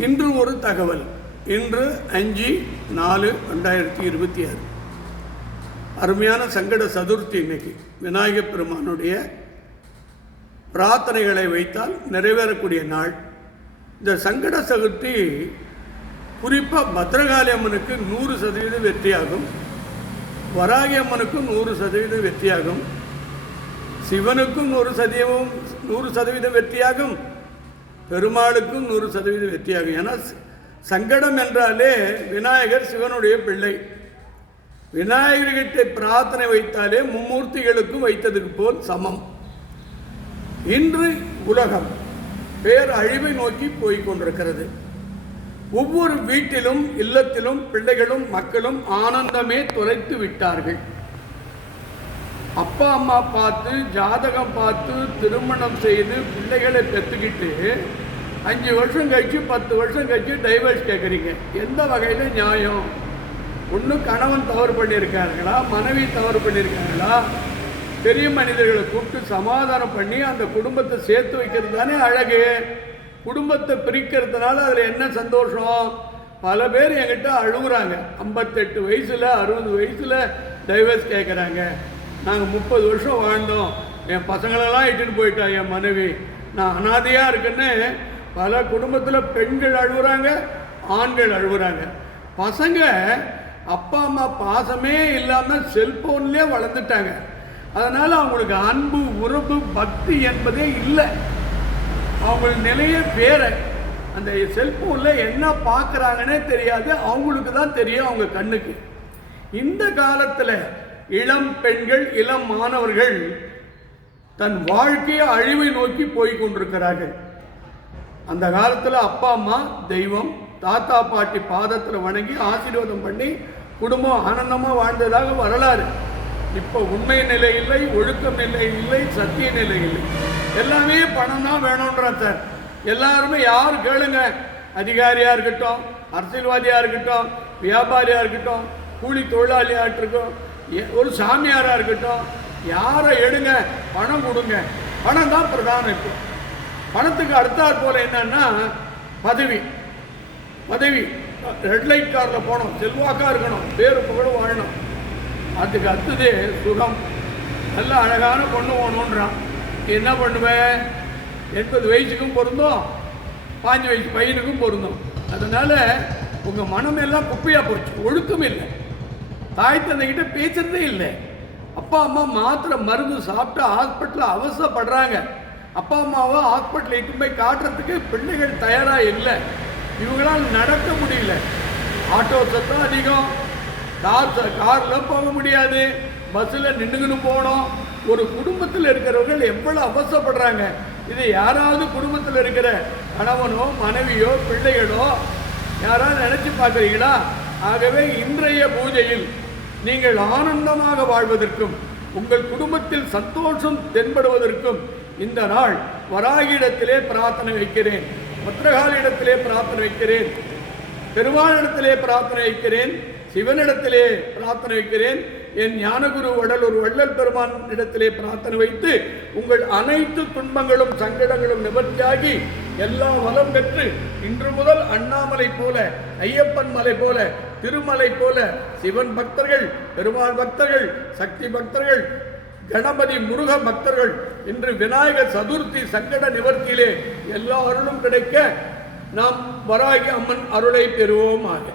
இன்று ஒரு தகவல். இன்று 5/4/2026 அருமையான சங்கட சதுர்த்தி. இன்னைக்கு விநாயகப் பெருமானுடைய பிரார்த்தனைகளை வைத்தால் நிறைவேறக்கூடிய நாள். இந்த சங்கட சதுர்த்தி குறிப்பாக பத்ரகாளி அம்மனுக்கு 100% வெற்றியாகும், வராகி அம்மனுக்கும் 100% வெற்றியாகும், சிவனுக்கும் 100% வெற்றியாகும், பெருமாளுக்கும் 100% வெற்றியாகும். ஏன்னா சங்கடம் என்றாலே விநாயகர் சிவனுடைய பிள்ளை. விநாயகர்கிட்ட பிரார்த்தனை வைத்தாலே மும்மூர்த்திகளுக்கும் வைத்ததுக்கு போல் சமம். இன்று உலகம் பேரழிவை நோக்கி போய்கொண்டிருக்கிறது. ஒவ்வொரு வீட்டிலும் இல்லத்திலும் பிள்ளைகளும் மக்களும் ஆனந்தமே தொலைத்து விட்டார்கள். அப்பா அம்மா பார்த்து ஜாதகம் பார்த்து திருமணம் செய்து பிள்ளைகளை பெற்றுக்கிட்டு 5 வருஷம் கழிச்சு 10 வருஷம் கழிச்சு டைவர்ஸ் கேட்குறீங்க. எந்த வகையில் நியாயம்? ஒன்று கணவன் தவறு பண்ணியிருக்காங்களா, மனைவி தவறு பண்ணியிருக்காங்களா? பெரிய மனிதர்களை கூப்பிட்டு சமாதானம் பண்ணி அந்த குடும்பத்தை சேர்த்து வைக்கிறது தானே அழகு. குடும்பத்தை பிரிக்கிறதுனால அதில் என்ன சந்தோஷம்? பல பேர் என்கிட்ட அழுகுறாங்க. 58 வயசில் 60 வயசில் டைவர்ஸ் கேட்குறாங்க. நாங்கள் 30 வருஷம் வாழ்ந்தோம், என் பசங்களெல்லாம் இட்டுன்னு போயிட்டா என் மனைவி, நான் அனாதையாக இருக்குன்னு பல குடும்பத்தில் பெண்கள் அழுகுறாங்க, ஆண்கள் அழுகுறாங்க. பசங்க அப்பா அம்மா பாசமே இல்லாமல் செல்ஃபோன்லேயே வளர்ந்துட்டாங்க. அதனால் அவங்களுக்கு அன்பு உறவு பக்தி என்பதே இல்லை. அவங்க நிலையே வேற. அந்த செல்ஃபோனில் என்ன பார்க்குறாங்கன்னே தெரியாது, அவங்களுக்கு தான் தெரியும் அவங்க கண்ணுக்கு. இந்த காலத்தில் இளம் பெண்கள் இளம் மாணவர்கள் தன் வாழ்க்கையை அழிவை நோக்கி போய் கொண்டிருக்கிறார்கள். அந்த காலத்தில் அப்பா அம்மா தெய்வம், தாத்தா பாட்டி பாதத்தில் வணங்கி ஆசீர்வாதம் பண்ணி குடும்பம் ஆனந்தமாக வாழ்ந்ததாக வரலாறு. இப்போ உண்மை நிலை இல்லை, ஒழுக்கம் நிலை இல்லை, சத்திய நிலை இல்லை. எல்லாமே பணம் தான் வேணுன்றான் சார். எல்லாருமே யார் கேளுங்க, அதிகாரியாக இருக்கட்டும், அரசியல்வாதியாக இருக்கட்டும், வியாபாரியாக இருக்கட்டும், கூலி தொழிலாளியாக இருக்கட்டும், ஒரு சாமியாராக இருக்கட்டும், யாரை எடுங்க பணம் கொடுங்க. பணம் தான் பிரதானம். இப்போ பணத்துக்கு அடுத்தாற் போல என்னன்னா பதவி. ரெட் லைட் காரில் போகணும், செல்வாக்காக இருக்கணும், பேரு புகழும் வாழணும். அதுக்கு அடுத்தது சுகம். நல்ல அழகான பொண்ணு போகணுன்றான். என்ன பண்ணுவேன்? 80 வயசுக்கும் பொருந்தும், 5 வயசு பையனுக்கும் பொருந்தும். அதனால் உங்கள் மனமெல்லாம் குப்பையாக போச்சு. ஒழுக்கம் இல்லை, தாய் தந்தைகிட்ட பேசுறதே இல்லை. அப்பா அம்மா மாத்திரை மருந்து சாப்பிட்டு ஹாஸ்பிட்டலில் அவசரப்படுறாங்க. அப்பா அம்மாவை ஹாஸ்பிட்டலில் இட்டு போய் காட்டுறதுக்கு பிள்ளைகள் தயாராக இல்லை. இவங்களால் நடக்க முடியல. ஆட்டோ சத்தம் அதிகம், காரில் போக முடியாது, பஸ்ஸில் நின்றுக்கின்னு போகணும். ஒரு குடும்பத்தில் இருக்கிறவர்கள் எவ்வளோ அவசரப்படுறாங்க. இது யாராவது குடும்பத்தில் இருக்கிற கணவனோ மனைவியோ பிள்ளைகளோ யாராவது நினச்சி பார்க்குறீங்களா? ஆகவே இன்றைய பூஜையில் நீங்கள் ஆனந்தமாக வாழ்வதற்கும் உங்கள் குடும்பத்தில் சந்தோஷம் தென்படுவதற்கும் இந்த நாள் வராகியிடத்திலே பிரார்த்தனை வைக்கிறேன், பத்ரகாளியிடத்திலே பிரார்த்தனை வைக்கிறேன், பெருமாளிடத்திலே பிரார்த்தனை வைக்கிறேன், சிவனிடத்திலே பிரார்த்தனை வைக்கிறேன், என் ஞானகுரு வடலூர் வள்ளல் பெருமான் இடத்திலே பிரார்த்தனை வைத்து உங்கள் அனைத்து துன்பங்களும் சங்கடங்களும் நிவர்த்தியாகி எல்லா வளம் பெற்று இன்று முதல் அண்ணாமலை போல, ஐயப்பன் மலை போல, திருமலை போல சிவன் பக்தர்கள், பெருமாள் பக்தர்கள், சக்தி பக்தர்கள், கணபதி முருக பக்தர்கள் இன்று விநாயகர் சதுர்த்தி சங்கட நிவர்த்தியிலே எல்லா அருளும் கிடைக்க நாம் வராகி அம்மன் அருளை பெறுவோமாக.